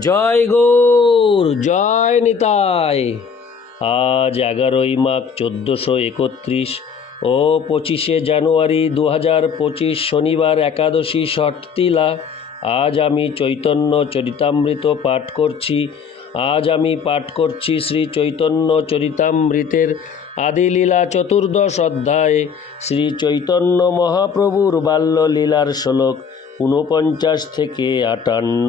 জয় গৌর, জয় নিতাই। আজ এগারোই মাঘ চোদ্দোশো একত্রিশ ও পঁচিশে জানুয়ারি দু হাজার পঁচিশ শনিবার একাদশী ষটতিলা আজ আমি চৈতন্য চরিতামৃত পাঠ করছি। আজ আমি পাঠ করছি শ্রী চৈতন্য চরিতামৃতের আদিলীলা চতুর্দশ অধ্যায়। শ্রী চৈতন্য মহাপ্রভুর বাল্যলীলার শ্লোক ঊনপঞ্চাশ থেকে আটান্ন।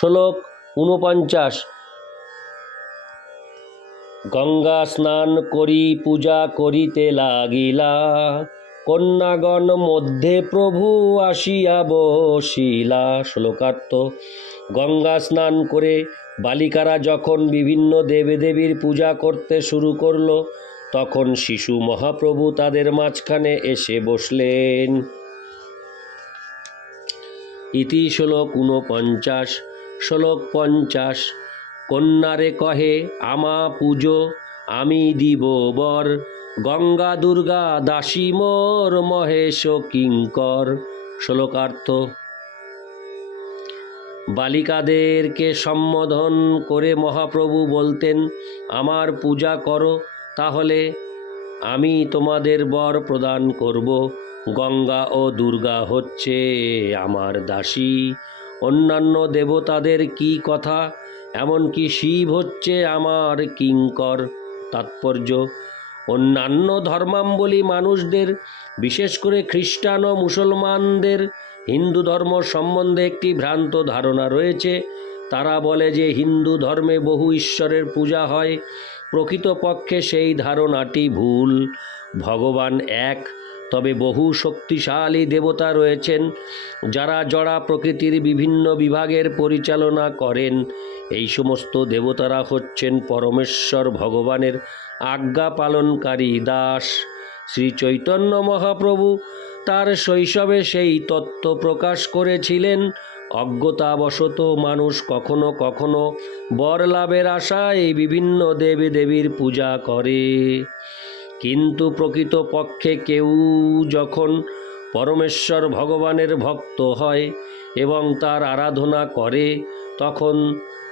শ্লোক ঊনপঞ্চাশ গঙ্গা স্নান করি, পূজা করিতে লাগিলা। কন্যাগণ মধ্যে প্রভু আসিয়া বসিলা। শ্লোকার্থ, গঙ্গা স্নান করে বালিকারা যখন বিভিন্ন দেবদেবীর পূজা করতে শুরু করল, তখন শিশু মহাপ্রভু তাদের মাঝখানে এসে বসলেন। ইতি শ্লোক ঊনপঞ্চাশ শ্লোক পঞ্চাশ, কন্যারে কহে, আমা পুজো, আমি দিব বর। গঙ্গা দুর্গা দাসী মোর, মহেশ কিঙ্কর। শ্লোকার্থ। বালিকাদেরকে সম্বোধন করে মহাপ্রভু বলতেন, আমার পূজা করো, তাহলে আমি তোমাদের বর প্রদান করব। গঙ্গা ও দুর্গা হচ্ছে আমার দাসী অন্যান্য দেবতাদের কি কথা? এমনকি শিব হচ্ছে আমার কিঙ্কর। তাৎপর্য, অন্যান্য ধর্মাম্বলী মানুষদের, বিশেষ করে খ্রিস্টান ও মুসলমানদের, হিন্দু ধর্ম সম্বন্ধে একটি ভ্রান্ত ধারণা রয়েছে। তারা বলে যে হিন্দু ধর্মে বহু ঈশ্বরের পূজা হয়, প্রকৃতপক্ষে সেই ধারণাটি ভুল। ভগবান এক তবে বহু শক্তিশালী দেবতা রয়েছেন যারা জড়া প্রকৃতির বিভিন্ন বিভাগের পরিচালনা করেন। এই সমস্ত দেবতারা হচ্ছেন পরমেশ্বর ভগবানের আজ্ঞা পালনকারী দাস। শ্রী চৈতন্য মহাপ্রভু তার শৈশবে সেই তত্ত্ব প্রকাশ করেছিলেন। অজ্ঞতাবশত মানুষ কখনো কখনো বর লাভের আশায় বিভিন্ন দেবী দেবীর পূজা করে। কিন্তু প্রকৃত পক্ষে কেউ যখন পরমেশ্বর ভগবানের ভক্ত হয় এবং তার আরাধনা করে, তখন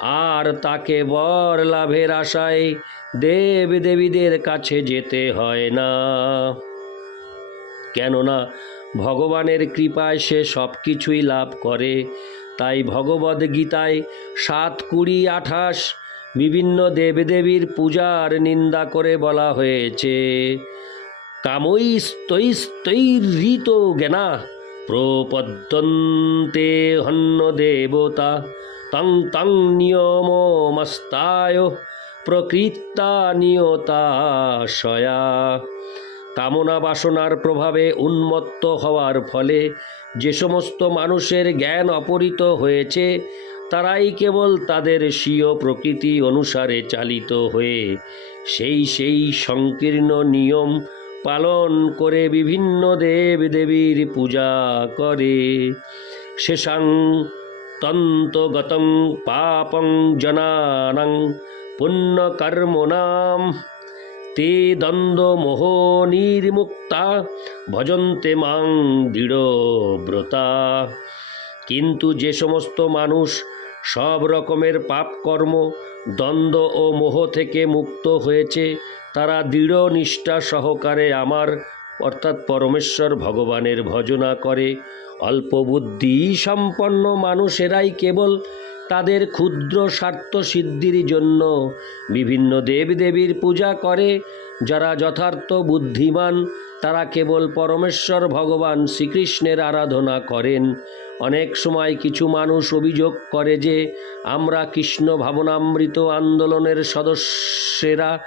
আর তাকে বর লাভের আশায় দেব দেবীদের কাছে যেতে হয় না। কেননা ভগবানের কৃপায় সে সব কিছুই লাভ করে, তাই ভগবদ গীতায় সাত কুড়ি আঠাশ বিভিন্ন দেবদেবীর পূজার নিন্দা করে বলা হয়েছে। কামৈ স্তৈ স্তৈরিত জ্ঞানা প্রপদ্যন্তে হন্য দেবতা তং তং নিয়মমস্তায় প্রকৃতা নিয়তাশয়া কামনা বাসনার প্রভাবে উন্মত্ত হওয়ার ফলে যে সমস্ত মানুষের জ্ঞান অপহৃত হয়েছে তারাই কেবল তাদের স্বীয় প্রকৃতি অনুসারে চালিত হয়ে সেই সেই সংকীর্ণ নিয়ম পালন করে বিভিন্ন দেব দেবীর পূজা করে। শেষাং তন্তগতং পাপং জনানাং পুণ্যকর্মণাম তে দ্বন্দ্ব মোহ নির্মুক্তা ভজন্তে মাং দৃঢ়ব্রতা। কিন্তু যে সমস্ত মানুষ সব রকমের পাপকর্ম দ্বন্দ্ব ও মোহ থেকে মুক্ত হয়েছে। তারা দৃঢ় নিষ্ঠা সহকারে আমার, অর্থাৎ পরমেশ্বর ভগবানের ভজনা করে। অল্প বুদ্ধি সম্পন্ন মানুষেরাই কেবল তাদের ক্ষুদ্র স্বার্থ সিদ্ধির জন্য বিভিন্ন দেবদেবীর পূজা করে, যারা যথার্থ বুদ্ধিমান, তারা কেবল পরমেশ্বর ভগবান শ্রীকৃষ্ণের আরাধনা করেন। অনেক সময় কিছু মানুষ অভিযোগ করে যে, আমরা কৃষ্ণ ভাবনামৃত আন্দোলনের সদস্যেরা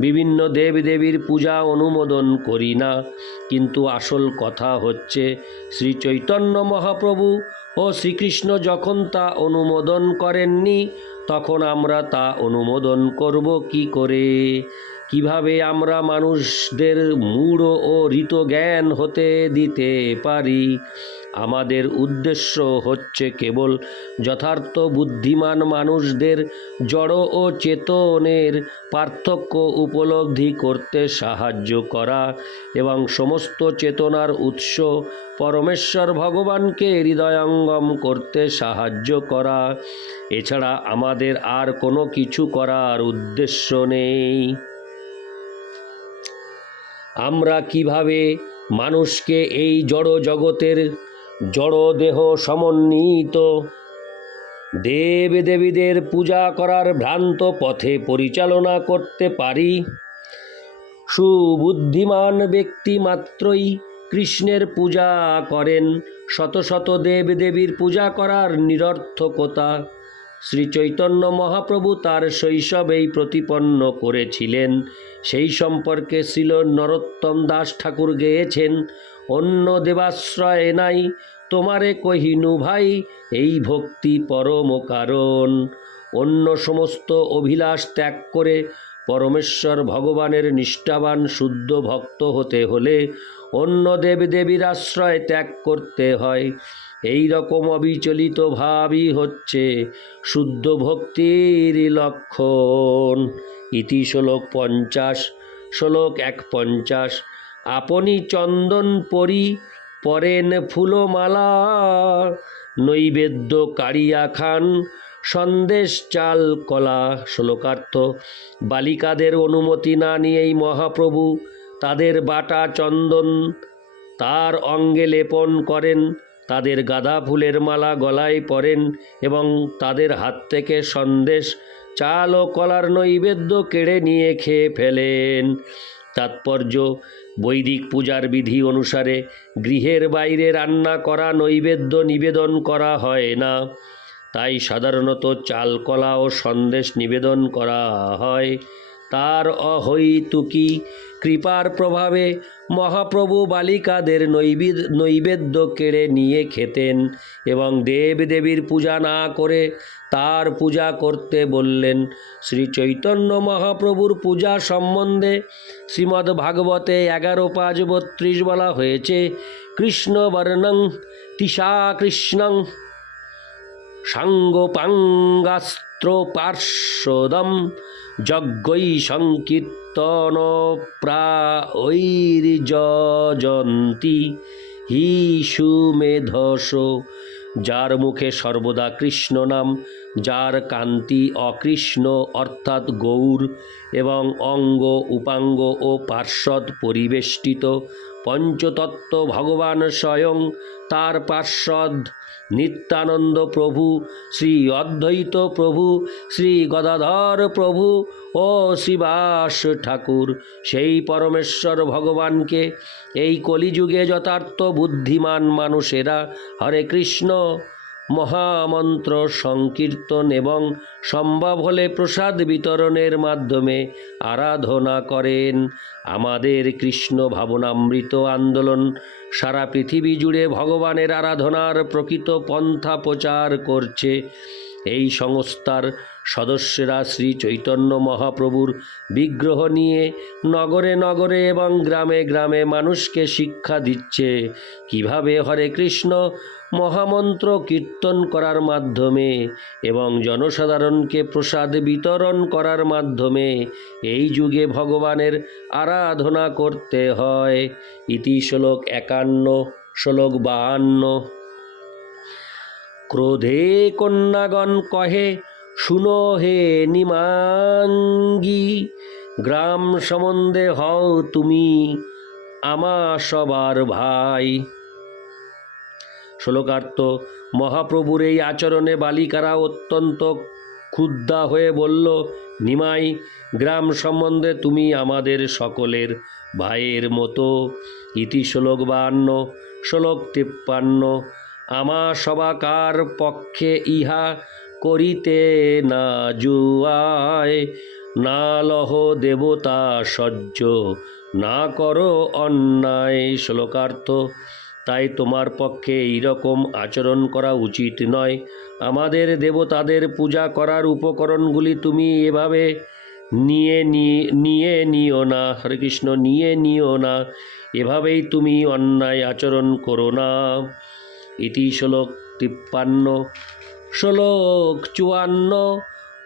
বিভিন্ন দেবদেবীর পূজা অনুমোদন করি না। কিন্তু আসল কথা হচ্ছে, শ্রী চৈতন্য মহাপ্রভু ও শ্রীকৃষ্ণ যখন তা অনুমোদন করেননি, তখন আমরা তা অনুমোদন করব কি করে? কীভাবে আমরা মানুষদের মূঢ় ও ঋত জ্ঞান হতে দিতে পারি? আমাদের উদ্দেশ্য হচ্ছে কেবল যথার্থ বুদ্ধিমান মানুষদের জড় ও চেতনের পার্থক্য উপলব্ধি করতে সাহায্য করা এবং সমস্ত চেতনার উৎস পরমেশ্বর ভগবানকে হৃদয়ঙ্গম করতে সাহায্য করা। এছাড়া আমাদের আর কোনো কিছু করার উদ্দেশ্য নেই। আমরা কীভাবে মানুষকে এই জড় জগতের জড় দেহ সমন্বিত। দেব দেবীদের পূজা করার ভ্রান্ত পথে পরিচালনা করতে পারি। সুবুদ্ধিমান ব্যক্তি মাত্রই কৃষ্ণের পূজা করেন। শত শত দেব দেবীর পূজা করার নিরর্থকতা শ্রী চৈতন্য মহাপ্রভু তার শৈশবেই প্রতিপন্ন করেছিলেন। সেই সম্পর্কে ছিল নরোত্তম দাস ঠাকুর গেয়েছেন অন্য দেবাশ্রয় নাই, তোমারে কহিনু ভাই, এই ভক্তি পরম কারণ। অন্য সমস্ত অভিলাষ ত্যাগ করে পরমেশ্বর ভগবানের নিষ্ঠাবান শুদ্ধ ভক্ত হতে হলে অন্য দেবদেবীর আশ্রয় ত্যাগ করতে হয়। এই রকম অবিচলিত ভাবই হচ্ছে শুদ্ধ ভক্তির লক্ষণ। ইতি শ্লোক পঞ্চাশ, শ্লোক এক পঞ্চাশ। আপনি চন্দন পরি, পরেন ফুলমালা, নৈবেদ্য কাড়িয়া খান, সন্দেশ চাল কলা শ্লোকার্থ। বালিকাদের অনুমতি না নিয়েই মহাপ্রভু তাদের বাটা চন্দন, তার অঙ্গে লেপন করেন, তাদের গাঁদা ফুলের মালা গলায় পরেন এবং তাদের হাত থেকে সন্দেশ চাল ও কলার নৈবেদ্য কেড়ে নিয়ে খেয়ে ফেলেন। তাৎপর্য বৈদিক পূজার বিধি অনুসারে গৃহের বাইরে রান্না করা, নৈবেদ্য নিবেদন করা হয় না। তাই সাধারণত চালকলা ও সন্দেশ নিবেদন করা হয়। তার অহৈতুকী কৃপার প্রভাবে মহাপ্রভু বালিকাদের নৈবেদ, নৈবেদ্য কেড়ে নিয়ে খেতেন এবং দেব দেবীর পূজা না করে তার পূজা করতে বললেন, শ্রী চৈতন্য মহাপ্রভুর পূজা সম্বন্ধে শ্রীমদ্ ভাগবতে এগারো পাঁচ বত্রিশ বলা হয়েছে, কৃষ্ণ বর্ণং তিসা কৃষ্ণং সাঙ্গপাঙ্গাস্ত্র পার্শ্বদম যজ্ঞই সংকীর্তন প্রায়ৈর্যজন্তি হি সুমেধস যার মুখে সর্বদা কৃষ্ণ নাম, যার কান্তি অকৃষ্ণ অর্থাৎ গৌর এবং অঙ্গ, উপাঙ্গ ও পার্শ্বদ পরিবেষ্টিত, পঞ্চতত্ত্ব ভগবান স্বয়ং তার পার্শ্বদ, নিত্যানন্দ প্রভু, শ্রী অদ্বৈত প্রভু, শ্রী গদাধর প্রভু ও শিবাস ঠাকুর, সেই পরমেশ্বর ভগবানকে, এই কলিযুগে যথার্থ বুদ্ধিমান মানুষেরা হরে কৃষ্ণ, মহামন্ত্র সংকীর্তন এবং সম্ভব হলে প্রসাদ বিতরণের মাধ্যমে আরাধনা করেন। আমাদের কৃষ্ণ ভাবনামৃত আন্দোলন সারা পৃথিবী জুড়ে ভগবানের আরাধনার প্রকৃত পন্থা প্রচার করছে। এই সংস্থার সদস্যরা শ্রী চৈতন্য মহাপ্রভুর বিগ্রহ নিয়ে নগরে নগরে এবং গ্রামে গ্রামে মানুষকে শিক্ষা দিচ্ছে। কীভাবে হরে কৃষ্ণ মহামন্ত্র কীর্তন করার মাধ্যমে এবং জনসাধারণকে প্রসাদ বিতরণ করার মাধ্যমে এই যুগে ভগবানের আরাধনা করতে হয়। ইতি শ্লোক একান্ন, শ্লোক বাহান্ন। ক্রোধে কন্যাগণ কহে, শুনো হে নিমাঙ্গি, গ্রাম সম্বন্ধে হও তুমি আমা সবার ভাই। শ্লোকার্থ, মহাপ্রভুর এই আচরণে বালিকারা অত্যন্ত ক্ষুদ্ধা হয়ে বলল, নিমাই, গ্রাম সম্বন্ধে তুমি আমাদের সকলের ভাইয়ের মতো। ইতি শ্লোক বাহান্ন, শ্লোক তিপ্পান্ন আমা সবাকার পক্ষে ইহা করিতে না জুয়ায়। না লহ দেবতা সহ্য, না করো অন্যায়। শ্লোকার্থ, তাই তোমার পক্ষে এই রকম আচরণ করা উচিত নয়। আমাদের দেবতাদের পূজা করার উপকরণগুলি তুমি এভাবে নিয়ে নিয়ে নিও না। হরে কৃষ্ণ, নিয়ে নিও না। এভাবেই তুমি অন্যায় আচরণ করো না। ইতি শ্লোক তিপ্পান্ন। শ্লোক চুয়ান্ন,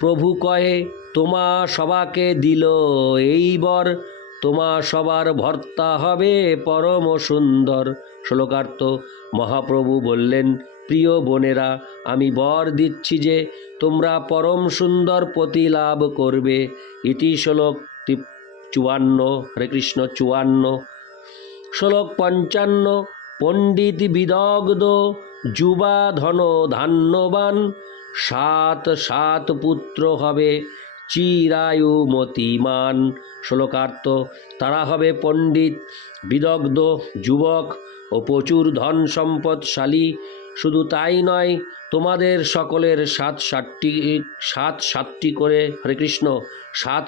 প্রভু কহে, তোমা সবাকে দিল এই বর তোমা সবার ভর্তা হবে পরম সুন্দর। শ্লোকার্থ মহাপ্রভু বললেন, প্রিয় বোনেরা, আমি বর দিচ্ছি যে তোমরা পরম সুন্দর পতি লাভ করবে। ইতি শ্লোক চুয়ান্ন, হরে কৃষ্ণ, চুয়ান্ন। শ্লোক পঞ্চান্ন পণ্ডিত বিদগ্ধ যুবা ধন ধান্যবান, সাত সাত পুত্র হবে চিরায়ু মতিমান শ্লোকার্থ, তারা হবে পণ্ডিত, বিদগ্ধ, যুবক ও প্রচুর ধন সম্পদশালী। শুধু তাই নয়, তোমাদের সকলের সাত সাতটি সাত সাতটি করে, হরে কৃষ্ণ, সাত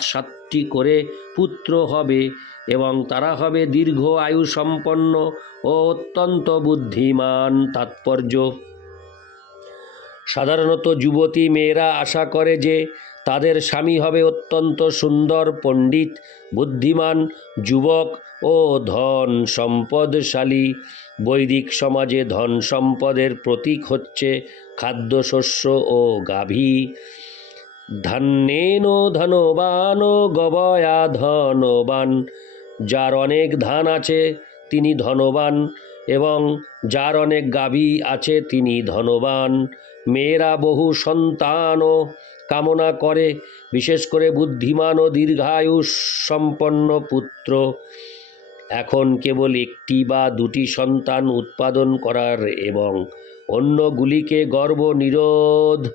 সাতটি করে পুত্র হবে এবং তারা হবে দীর্ঘ আয়ু সম্পন্ন ও অত্যন্ত বুদ্ধিমান। তাৎপর্য। সাধারণত যুবতী মেয়েরা আশা করে যে তাদের স্বামী হবে অত্যন্ত সুন্দর পণ্ডিত, বুদ্ধিমান, যুবক ও ধন সম্পদশালী। বৈদিক সমাজে ধন সম্পদের প্রতীক হচ্ছে খাদ্যশস্য ও গাভী। ধান্যেন ধনবান গবয়া ধনবান। যার অনেক ধান আছে, তিনি ধনবান, এবং যার অনেক গাভী আছে, তিনি ধনবান। মেয়েরা বহু সন্তানও কামনা করে, বিশেষ করে বুদ্ধিমান ও দীর্ঘায়ু সম্পন্ন পুত্র। এখন কেবল একটি বা দুটি সন্তান উৎপাদন করার এবং অন্যগুলিকে গর্ব নিরোধ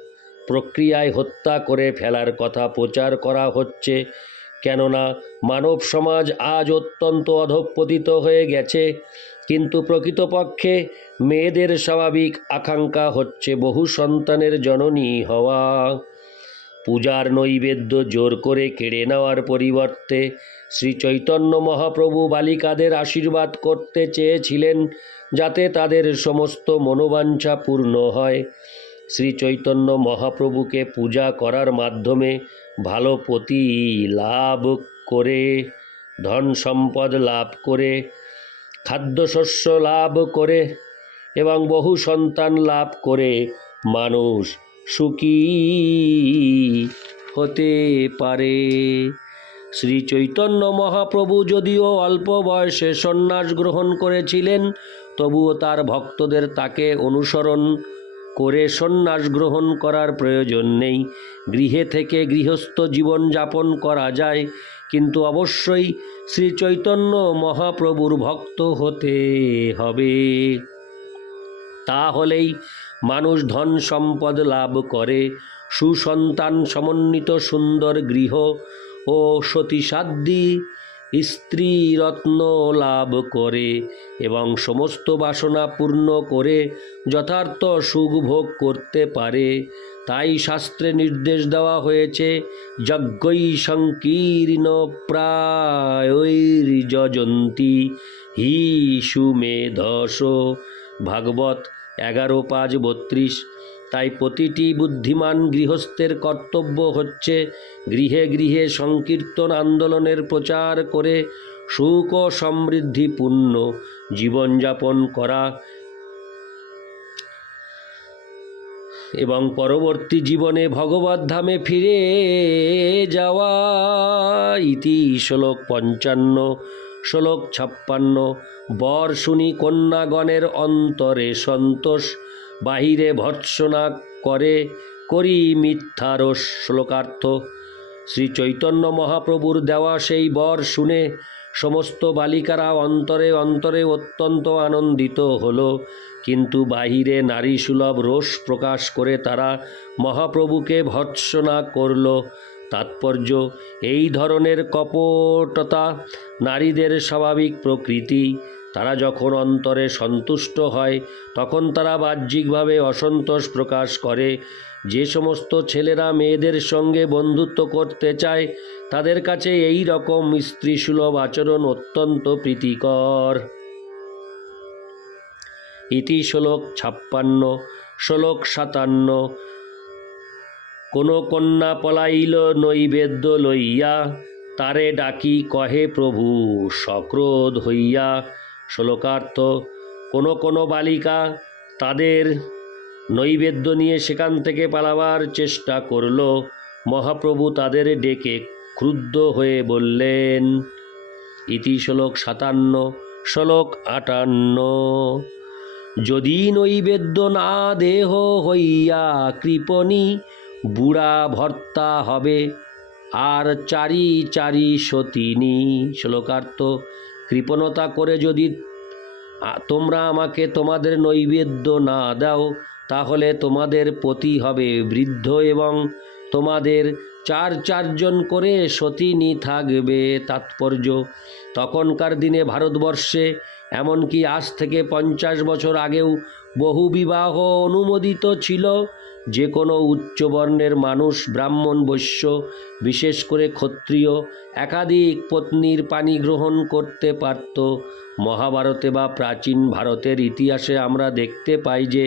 প্রক্রিয়ায় হত্যা করে ফেলার কথা প্রচার করা হচ্ছে, কেননা মানব সমাজ আজ অত্যন্ত অধঃপতিত হয়ে গেছে, কিন্তু প্রকৃতপক্ষে মেয়েদের স্বাভাবিক আকাঙ্ক্ষা হচ্ছে বহু সন্তানের জননী হওয়া। পূজার নৈবেদ্য জোর করে কেড়ে নেওয়ার পরিবর্তে শ্রী চৈতন্য মহাপ্রভু বালিকাদের আশীর্বাদ করতে চেয়েছিলেন যাতে তাদের সমস্ত মনোবাঞ্ছা পূর্ণ হয়। শ্রী চৈতন্য মহাপ্রভুকে পূজা করার মাধ্যমে ভালো পতি লাভ করে, ধন সম্পদ লাভ করে, খাদ্যশস্য লাভ করে এবং বহু সন্তান লাভ করে মানুষ সুখী হতে পারে। শ্রী চৈতন্য মহাপ্রভু যদিও অল্প বয়সে সন্ন্যাস গ্রহণ করেছিলেন, তবুও তার ভক্তদের তাকে অনুসরণ করে সন্ন্যাস গ্রহণ করার প্রয়োজন নেই। গৃহে থেকে গৃহস্থ জীবন যাপন করা যায়, কিন্তু অবশ্যই শ্রী চৈতন্য মহাপ্রভুর ভক্ত হতে হবে। তাহলেই মানুষ ধন সম্পদ লাভ করে। সুসন্তান সমন্বিত সুন্দর গৃহ ও সতীসাধ্যী স্ত্রী রত্ন লাভ করে এবং সমস্ত বাসনা পূর্ণ করে যথার্থ সুখ ভোগ করতে পারে। তাই শাস্ত্রে নির্দেশ দেওয়া হয়েছে যজ্ঞই সংকীর্ণ প্রায়ৈর্যজন্তি হি সুমেধস। ভাগবত এগারো পাঁচ বত্রিশ। তাই প্রতিটি বুদ্ধিমান গৃহস্থের কর্তব্য হচ্ছে গৃহে গৃহে সংকীর্তন আন্দোলনের প্রচার করে সুখ ও সমৃদ্ধিপূর্ণ জীবনযাপন করা এবং পরবর্তী জীবনে ভগবত ধামে ফিরে যাওয়া ইতি শ্লোক পঞ্চান্ন, শ্লোক ছাপ্পান্ন, বর শুনি কন্যাগণের অন্তরে সন্তোষ। বাহিরে ভর্ৎসনা করে করি মিথ্যারস শ্লোকার্থ। শ্রী চৈতন্য মহাপ্রভুর দেওয়া সেই বর শুনে সমস্ত বালিকারা অন্তরে অন্তরে অত্যন্ত আনন্দিত হলো। কিন্তু বাহিরে নারী সুলভ রোষ প্রকাশ করে তারা মহাপ্রভুকে ভৎসনা করল। তাৎপর্য, এই ধরনের কপটতা নারীদের স্বাভাবিক প্রকৃতি। তারা যখন অন্তরে সন্তুষ্ট হয়, তখন তারা বাহ্যিকভাবে অসন্তোষ প্রকাশ করে। যে সমস্ত ছেলেরা মেয়েদের সঙ্গে বন্ধুত্ব করতে চায়, তাদের কাছে এই রকম স্ত্রীসুলভ আচরণ অত্যন্ত প্রীতিকর। ইতি শ্লোক ছাপ্পান্ন, শ্লোক সাতান্ন। কোন কন্যা পলাইল নৈবেদ্য লইয়া, তারে ডাকি কহে প্রভু, সক্রোধ হইয়া। শ্লোকার্থ, কোন কোন বালিকা তাদের নৈবেদ্য নিয়ে সেখান থেকে পালাবার চেষ্টা করল। মহাপ্রভু তাদের ডেকে ক্রুদ্ধ হয়ে বললেন, ইতি শ্লোক সাতান্ন, শ্লোক আটান্ন। যদি নৈবেদ্য না দেহ হইয়া কৃপণী বুড়া ভর্তা হবে, আর চারি চারি সতিনী। শ্লোকার্থ কৃপণতা করে যদি তোমরা আমাকে তোমাদের নৈবেদ্য না দাও, তাহলে তোমাদের পতি হবে বৃদ্ধ এবং তোমাদের চার চারজন করে সতিনী থাকবে তাৎপর্য। তখনকার দিনে ভারতবর্ষে, এমনকি আজ থেকে পঞ্চাশ বছর আগেও বহু বিবাহ অনুমোদিত ছিল। যে কোনো উচ্চবর্ণের মানুষ ব্রাহ্মণ বৈশ্য, বিশেষ করে ক্ষত্রিয়, একাধিক পত্নীর পানি গ্রহণ করতে পারত। মহাভারতে বা প্রাচীন ভারতের ইতিহাসে আমরা দেখতে পাই যে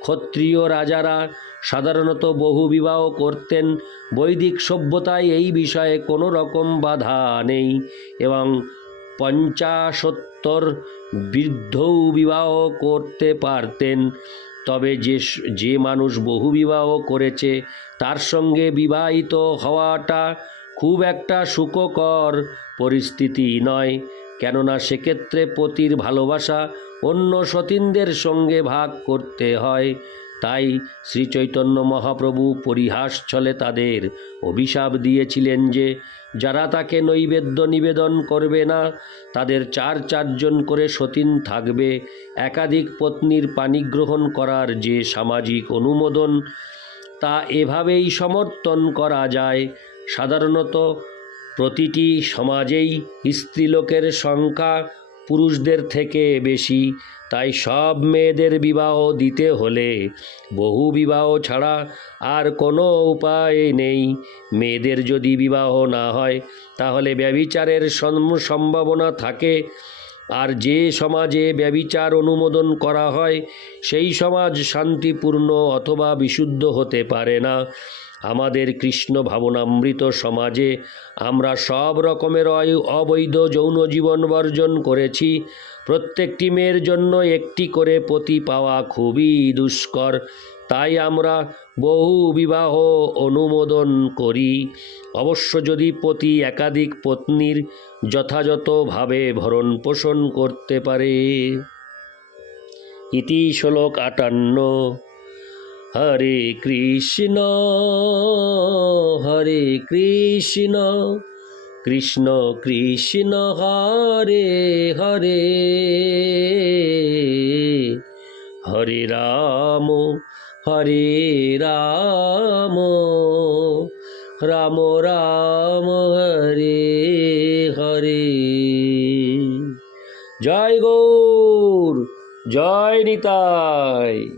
ক্ষত্রিয় রাজারা সাধারণত বহু বিবাহ করতেন, বৈদিক সভ্যতায় এই বিষয়ে কোনো রকম বাধা নেই এবং পঞ্চাশোত্তর বৃদ্ধও বিবাহ করতে পারতেন। তবে যে যে মানুষ বহুবিবাহ করেছে, তার সঙ্গে বিবাহিত হওয়াটা খুব একটা সুখকর পরিস্থিতি নয়। কেননা সেক্ষেত্রে পতির ভালোবাসা অন্য সতীনদের সঙ্গে ভাগ করতে হয়। তাই শ্রীচৈতন্য মহাপ্রভু পরিহাস ছলে তাদের অভিশাপ দিয়েছিলেন যে যারা তাকে নৈবেদ্য নিবেদন করবে না, তাদের চার চারজন করে সতীন থাকবে। একাধিক পত্নীর পানি গ্রহণ করার যে সামাজিক অনুমোদন, তা এভাবেই সমর্থন করা যায়। সাধারণত প্রতিটি সমাজেই স্ত্রীলোকের সংখ্যা পুরুষদের থেকে বেশি। তাই সব মেয়েদের বিবাহ দিতে হলে বহু বিবাহ ছাড়া আর কোনো উপায় নেই। মেয়েদের যদি বিবাহ না হয়, তাহলে ব্যবিচারের সম- সম্ভাবনা থাকে। আর যে সমাজে ব্যবিচার অনুমোদন করা হয়, সেই সমাজ শান্তিপূর্ণ অথবা বিশুদ্ধ হতে পারে না। আমাদের কৃষ্ণ ভাবনামৃত সমাজে আমরা সব রকমের অবৈধ যৌন জীবন বর্জন করেছি। প্রত্যেকটি মেয়ের জন্য একটি করে পতি পাওয়া খুবই দুষ্কর। তাই আমরা বহু বিবাহ অনুমোদন করি। অবশ্য যদি পতি একাধিক পত্নীর যথাযথভাবে ভরণ পোষণ করতে পারে। ইতি শ্লোক আটান্ন। হরে কৃষ্ণ হরে কৃষ্ণ কৃষ্ণ কৃষ্ণ, হরে হরে হরে রাম হরে রাম রাম রাম, হরে হরে। জয় গৌর, জয় নিতাই।